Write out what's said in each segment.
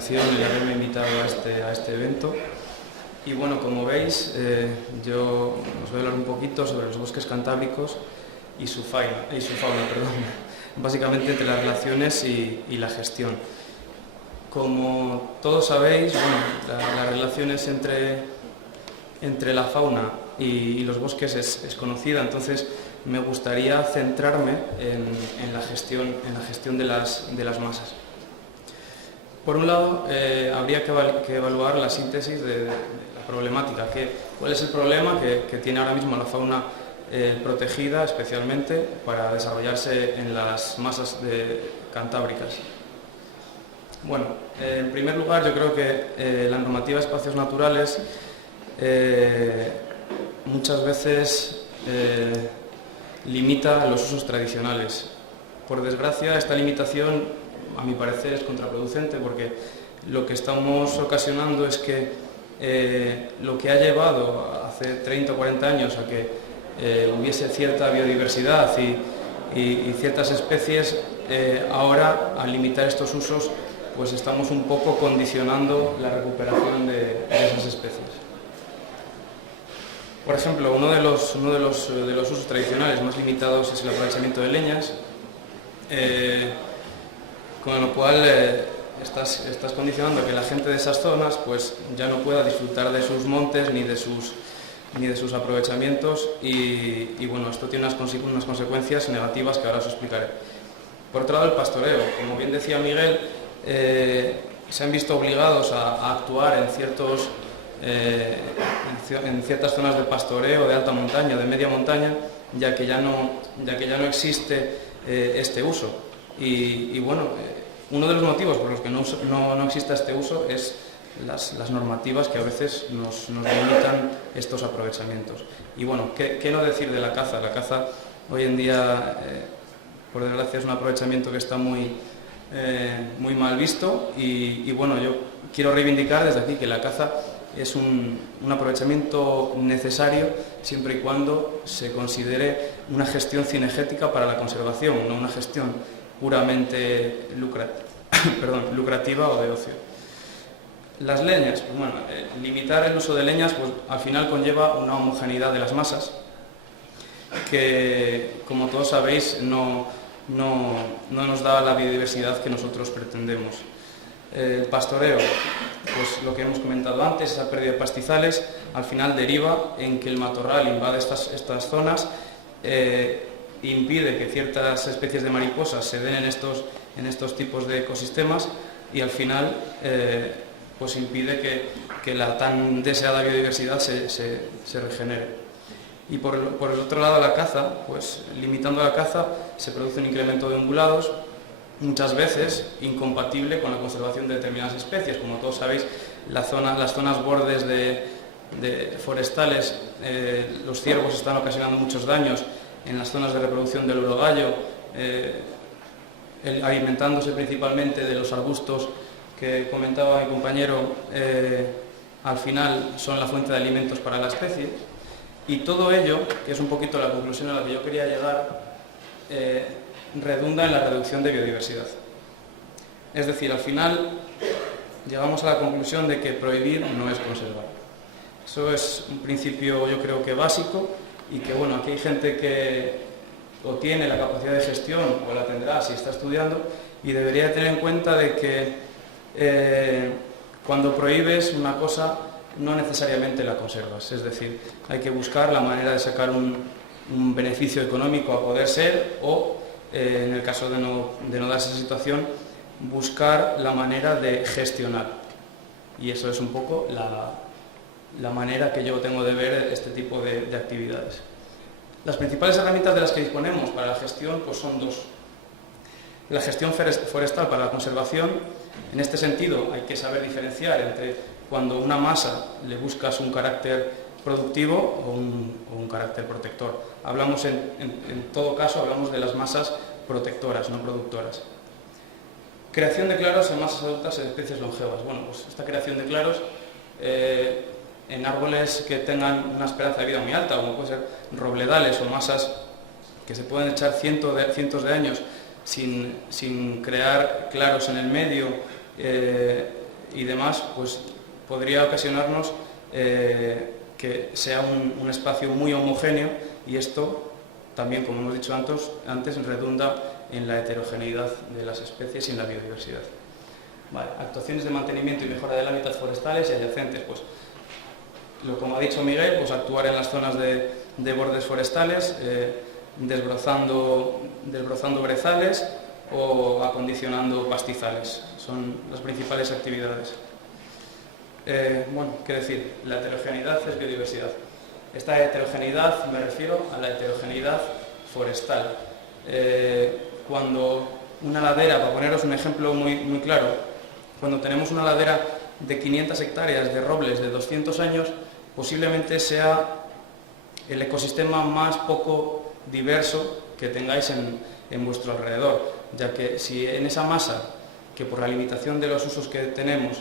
organización, el haberme invitado a este evento. Y bueno, como veis, yo os voy a hablar un poquito sobre los bosques cantábricos y su fauna, básicamente entre las relaciones y la gestión. Como todos sabéis, bueno, las relaciones entre la fauna y los bosques es conocida, entonces me gustaría centrarme en la gestión de las masas. Por un lado, habría que evaluar la síntesis de la problemática. ¿Cuál es el problema que tiene ahora mismo la fauna protegida, especialmente para desarrollarse en las masas cantábricas? Bueno, en primer lugar, yo creo que la normativa de espacios naturales muchas veces limita los usos tradicionales. Por desgracia, esta limitación, a mi parecer, es contraproducente, porque lo que estamos ocasionando es que lo que ha llevado hace 30 o 40 años a que hubiese cierta biodiversidad y ciertas especies, ahora, al limitar estos usos, pues estamos un poco condicionando la recuperación de esas especies. Por ejemplo, uno de los usos tradicionales más limitados es el aprovechamiento de leñas, con lo cual estás condicionando a que la gente de esas zonas pues ya no pueda disfrutar de sus montes ni de sus aprovechamientos y bueno, esto tiene unas consecuencias negativas que ahora os explicaré. Por otro lado, el pastoreo. Como bien decía Miguel, se han visto obligados a actuar en ciertas zonas de pastoreo de alta montaña, de media montaña, ya que ya no existe este uso. Y bueno, uno de los motivos por los que no exista este uso es las normativas que a veces nos limitan estos aprovechamientos. Y bueno, ¿qué no decir de la caza? La caza hoy en día, por desgracia, es un aprovechamiento que está muy mal visto y bueno, yo quiero reivindicar desde aquí que la caza es un aprovechamiento necesario siempre y cuando se considere una gestión cinegética para la conservación, no una gestión puramente lucrativa o de ocio. Las leñas, pues bueno, limitar el uso de leñas pues al final conlleva una homogeneidad de las masas que, como todos sabéis, no nos da la biodiversidad que nosotros pretendemos. El pastoreo, pues lo que hemos comentado antes, esa pérdida de pastizales, al final deriva en que el matorral invade estas zonas, impide que ciertas especies de mariposas se den en estos tipos de ecosistemas y al final pues impide que la tan deseada biodiversidad se regenere. Y por el otro lado, la caza, pues limitando la caza se produce un incremento de ungulados, muchas veces incompatible con la conservación de determinadas especies. Como todos sabéis, las zonas bordes forestales, los ciervos están ocasionando muchos daños en las zonas de reproducción del urogallo, alimentándose principalmente de los arbustos que comentaba mi compañero, al final son la fuente de alimentos para la especie. Y todo ello, que es un poquito la conclusión a la que yo quería llegar, redunda en la reducción de biodiversidad. Es decir, al final llegamos a la conclusión de que prohibir no es conservar. Eso es un principio, yo creo que básico, y que bueno, aquí hay gente que o tiene la capacidad de gestión o la tendrá si está estudiando y debería tener en cuenta de que cuando prohíbes una cosa no necesariamente la conservas. Es decir, hay que buscar la manera de sacar un beneficio económico a poder ser o, en el caso de no darse esa situación, buscar la manera de gestionar. Y eso es un poco la manera que yo tengo de ver este tipo de actividades. Las principales herramientas de las que disponemos para la gestión pues son dos. La gestión forestal para la conservación. En este sentido hay que saber diferenciar entre cuando una masa le buscas un carácter productivo o un carácter protector. En todo caso hablamos de las masas protectoras, no productoras. Creación de claros en masas adultas en especies longevas. Bueno, pues esta creación de claros en árboles que tengan una esperanza de vida muy alta, como pueden ser robledales o masas que se pueden echar cientos de años sin crear claros en el medio, y demás, pues podría ocasionarnos que sea un espacio muy homogéneo, y esto también, como hemos dicho antes, redunda en la heterogeneidad de las especies y en la biodiversidad. Vale, actuaciones de mantenimiento y mejora del hábitat forestales y adyacentes, pues como ha dicho Miguel, pues actuar en las zonas de bordes forestales, desbrozando brezales o acondicionando pastizales. Son las principales actividades. Bueno, ¿qué decir? La heterogeneidad es biodiversidad. Esta heterogeneidad, me refiero a la heterogeneidad forestal. Cuando una ladera, para poneros un ejemplo muy claro, cuando tenemos una ladera de 500 hectáreas de robles de 200 años, posiblemente sea el ecosistema más poco diverso que tengáis en vuestro alrededor, ya que si en esa masa, que por la limitación de los usos que tenemos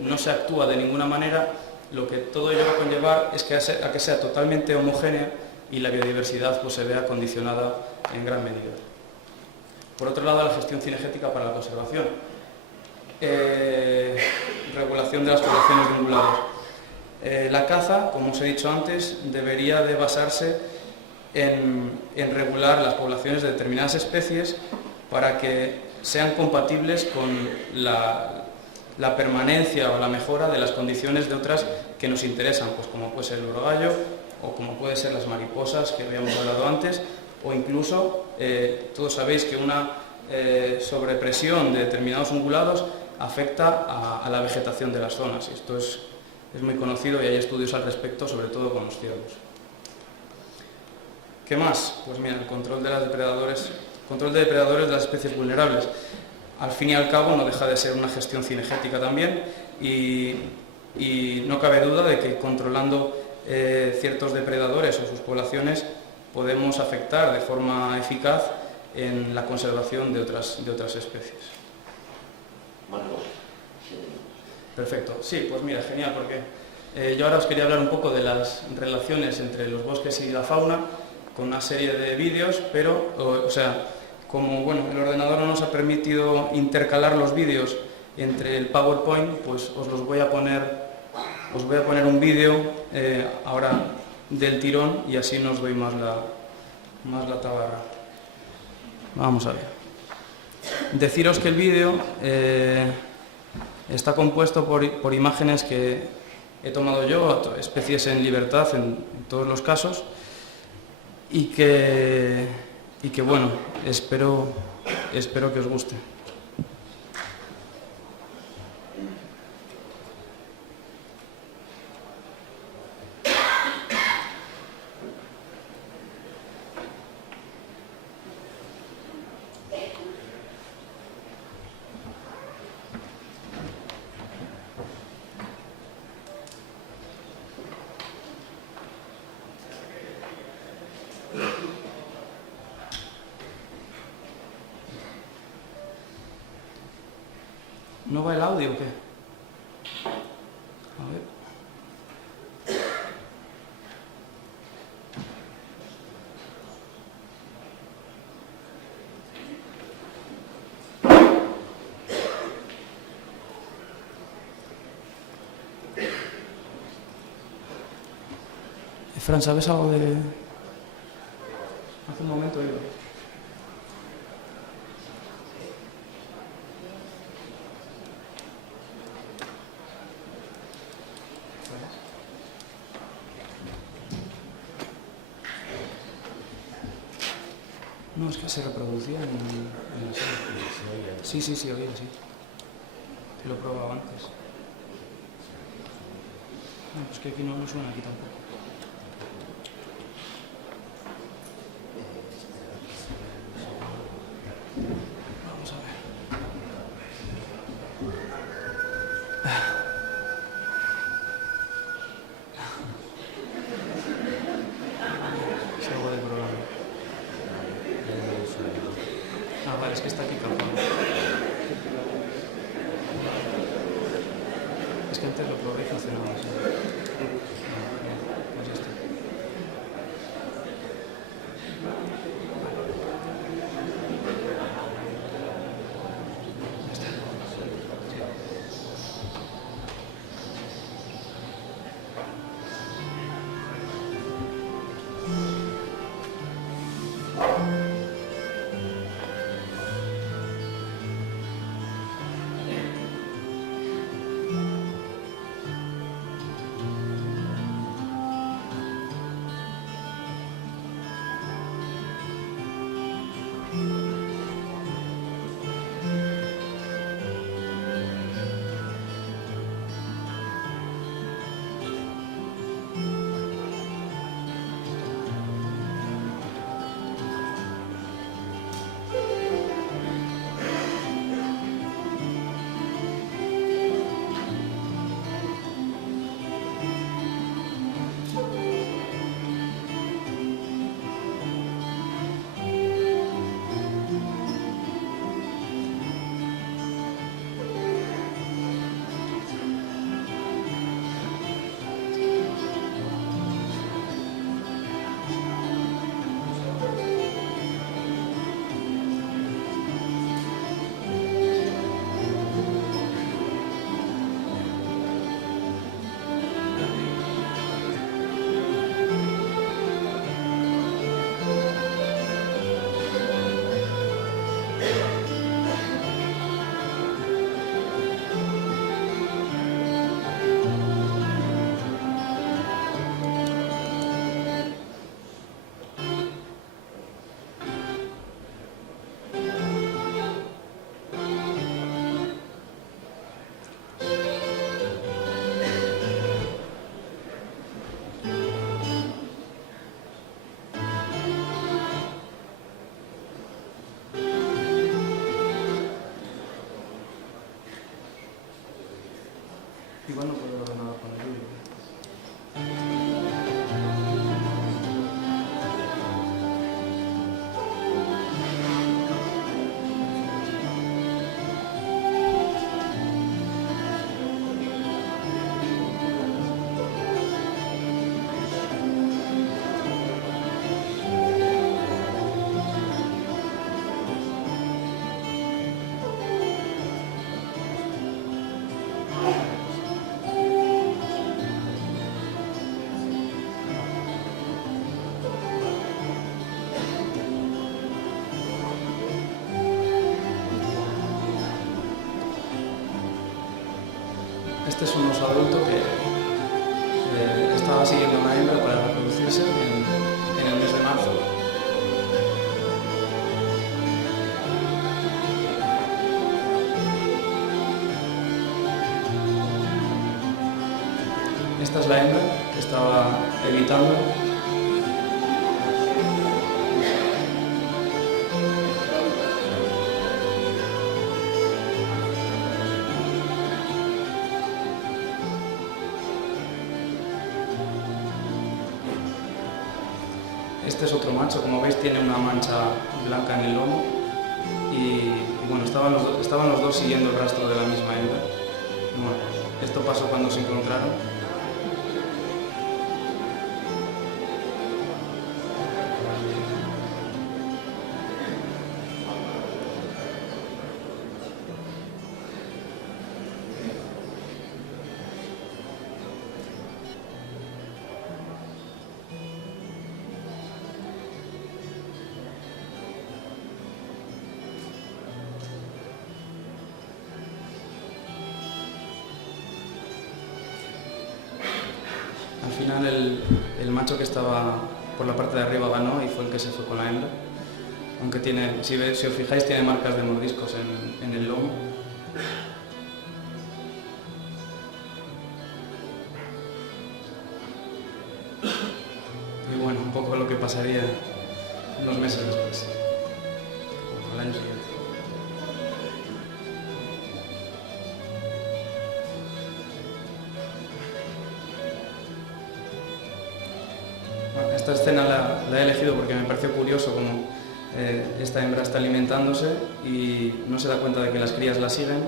no se actúa de ninguna manera, lo que todo ello va a conllevar es a que sea totalmente homogénea y la biodiversidad pues se vea condicionada en gran medida. Por otro lado, la gestión cinegética para la conservación. Regulación de las poblaciones de ungulados. La caza, como os he dicho antes, debería de basarse en regular las poblaciones de determinadas especies para que sean compatibles con la permanencia o la mejora de las condiciones de otras que nos interesan, pues como puede ser el urogallo o como puede ser las mariposas que habíamos hablado antes, o incluso, todos sabéis que una sobrepresión de determinados ungulados afecta a la vegetación de las zonas. Esto es muy conocido y hay estudios al respecto, sobre todo con los ciervos. ¿Qué más? Pues mira, el control de depredadores de las especies vulnerables. Al fin y al cabo no deja de ser una gestión cinegética también, y no cabe duda de que controlando ciertos depredadores o sus poblaciones podemos afectar de forma eficaz en la conservación de otras especies. Perfecto. Sí, pues mira, genial, porque yo ahora os quería hablar un poco de las relaciones entre los bosques y la fauna con una serie de vídeos, pero, como bueno, el ordenador no nos ha permitido intercalar los vídeos entre el PowerPoint, pues os voy a poner un vídeo ahora del tirón, y así nos doy más la tabarra. Vamos a ver. Deciros que el vídeo está compuesto por imágenes que he tomado yo, especies en libertad en todos los casos, y que bueno, espero que os guste. ¿No va el audio o qué? A ver. Fran, ¿sabes algo de...? Hace un momento iba. No, es que se reproducía en la sala. Sí, oía, sí. Lo he probado antes. No, pues que aquí no suena aquí tampoco. Vamos a ver. Es algo de programa. Ah, vale, es que está aquí capado. Es que antes lo probé y funcionaba así. Pues ya está. Igual no puedo ver nada con el vídeo. Este es un oso adulto que estaba siguiendo una hembra para reproducirse en el mes de marzo. Esta es la hembra que estaba evitando. Este es otro macho, como veis tiene una mancha blanca en el lomo y bueno, estaban los dos siguiendo el rastro de la misma hembra. Bueno, esto pasó cuando se encontraron. Al final el macho que estaba por la parte de arriba ganó y fue el que se fue con la hembra. Aunque tiene, si os fijáis, tiene marcas de mordiscos en el lomo. Y bueno, un poco lo que pasaría unos meses después, al año siguiente. Esta escena la he elegido porque me pareció curioso como esta hembra está alimentándose y no se da cuenta de que las crías la siguen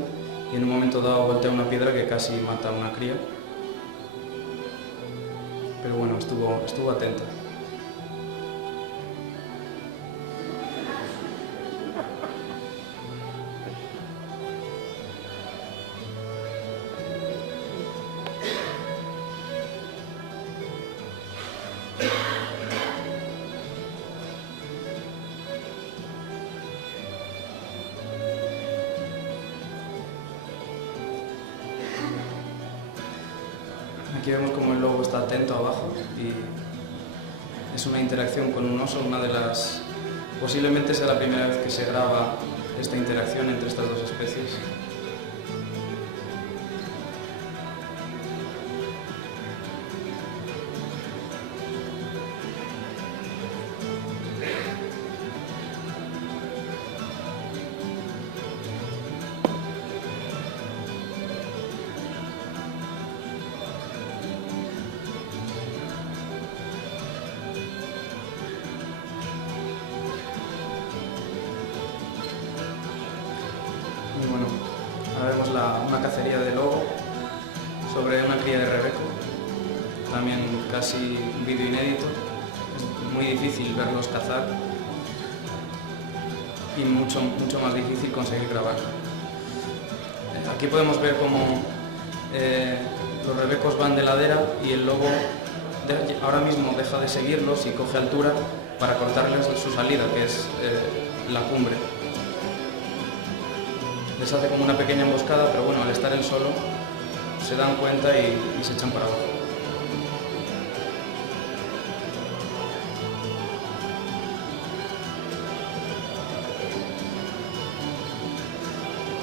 y en un momento dado voltea una piedra que casi mata a una cría. Pero bueno, estuvo atenta. Aquí vemos como el lobo está atento abajo y es una interacción con un oso, posiblemente sea la primera vez que se graba esta interacción entre estas dos especies. Y bueno, ahora vemos una cacería de lobo sobre una cría de rebeco, también casi un vídeo inédito, es muy difícil verlos cazar y mucho más difícil conseguir grabarlo. Aquí podemos ver cómo los rebecos van de ladera y el lobo ahora mismo deja de seguirlos y coge altura para cortarles su salida, que es la cumbre. Les hace como una pequeña emboscada, pero bueno, al estar él solo se dan cuenta y se echan para abajo.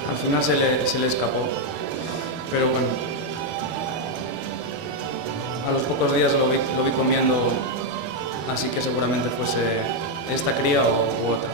Al final se le escapó, pero bueno, a los pocos días lo vi comiendo, así que seguramente fuese esta cría u otra.